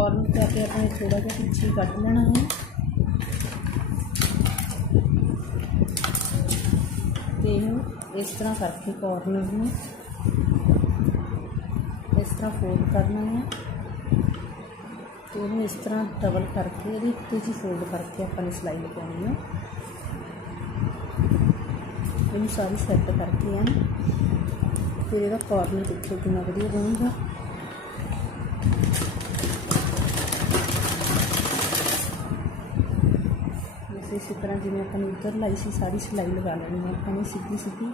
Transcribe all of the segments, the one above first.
Corner ਕਰਕੇ ਆਪਾਂ ਨੇ ਥੋੜਾ ਜਿਹਾ ਪਿੱਛੇ ਕੱਢ ਲੈਣਾ ਹੈ। ਤੇ ਇਹਨੂੰ ਇਸ ਤਰ੍ਹਾਂ ਕਰਕੇ ਕੋਰਨਰ ਨੂੰ ਇਸ ਤਰ੍ਹਾਂ ਫੋਲਡ ਕਰਨਾ ਹੈ। ਤੇ ਇਹਨੂੰ ਇਸ ਤਰ੍ਹਾਂ ਡਬਲ ਕਰਕੇ ਇਹਦੀ ਉੱਤੇ ਜੀ ਫੋਲਡ ਕਰਕੇ ਆਪਾਂ ਨੇ ਸਿਲਾਈ ਲਗਾਉਣੀ ਹੈ। ਇਹਨੂੰ ਸਾਰੀ ਸੈੱਟ ਕਰਕੇ ਆ ਫਿਰ ਇਹਦਾ ਕੋਰਨਰ ਦੇਖੋ ਕਿੰਨਾ ਵਧੀਆ ਬਣੂਗਾ। ਵੈਸੇ ਇਸੇ ਤਰ੍ਹਾਂ ਜਿਵੇਂ ਆਪਾਂ ਨੇ ਉੱਧਰ ਲਾਈ ਸੀ, ਸਾਰੀ ਸਿਲਾਈ ਲਗਾ ਲੈਣੀ ਹੈ। ਆਪਾਂ ਨੇ ਸਿੱਧੀ ਸਿੱਧੀ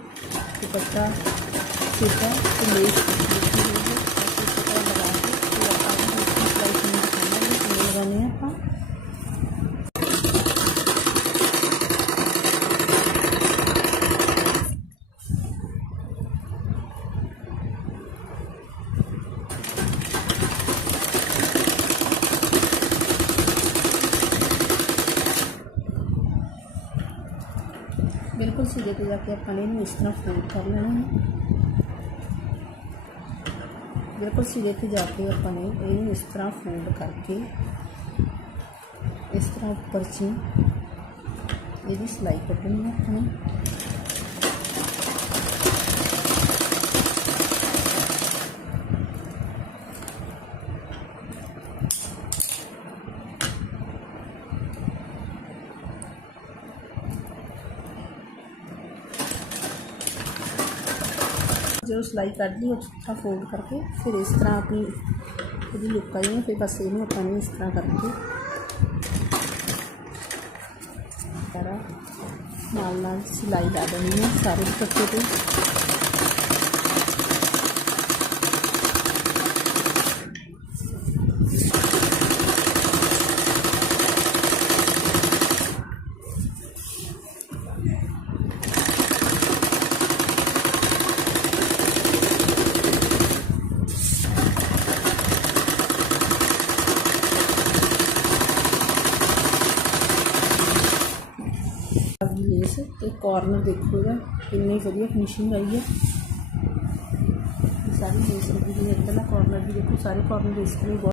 ਦੁਪੱਟਾ ਸਿੱਧਾ ਤੇ ਲੇਸ ਲਗਾ ਕੇ ਫਿਰ ਆਪਾਂ ਸਿਲਾਈ ਕਿਵੇਂ ਹੈ ਆਪਾਂ ਬਿਲਕੁਲ ਸਿੱਧੇ ਤੇ ਜਾ ਕੇ ਆਪਾਂ ਨੇ ਇਹਨੂੰ ਇਸ ਤਰ੍ਹਾਂ ਫੋਲਡ ਕਰ ਲੈਣਾ ਹੈ। ਬਿਲਕੁਲ ਸਿੱਧੇ ਤੇ ਜਾ ਕੇ ਆਪਾਂ ਨੇ ਇਹਨੂੰ ਇਸ ਤਰ੍ਹਾਂ ਫੋਲਡ ਕਰਕੇ ਇਸ ਤਰ੍ਹਾਂ ਉੱਪਰ ਚ ਇਹਦੀ ਸਿਲਾਈ ਕੱਢਣੀ ਹੈ ਆਪਾਂ ਨੇ। ਜਦੋਂ ਸਿਲਾਈ ਕੱਢ ਲਈ ਉਹ ਚਿੱਠਾ ਫੋਲਡ ਕਰਕੇ ਫਿਰ ਇਸ ਤਰ੍ਹਾਂ ਆਪਣੀ ਇਹਦੀ ਲੁੱਕ ਆਈ ਹੈ, ਫਿਰ ਬਸ ਇਹਨੂੰ ਆਪਾਂ ਨੇ ਇਸ ਤਰ੍ਹਾਂ ਕਰਕੇ ਸਾਰਾ ਨਾਲ ਨਾਲ ਸਿਲਾਈ ਲਾ ਦੇਣੀ ਹੈ ਸਾਰੇ ਦੁਪੱਟੇ ਤੇ। ਅਗਲੀ ਤੇ ਕਾਰਨਰ ਦੇਖੋ ਇਹਦਾ, ਕਿੰਨੀ ਵਧੀਆ ਫਿਨਿਸ਼ਿੰਗ ਆਈ ਹੈ। ਇਹ ਸਾਰੀ ਲੇਸ ਲੱਗੀ ਹੋਈ ਹੈ, ਇੱਧਰਲਾ ਕਾਰਨਰ ਵੀ ਦੇਖੋ, ਸਾਰੇ ਕਾਰਨਰ ਇਸ ਤਰ੍ਹਾਂ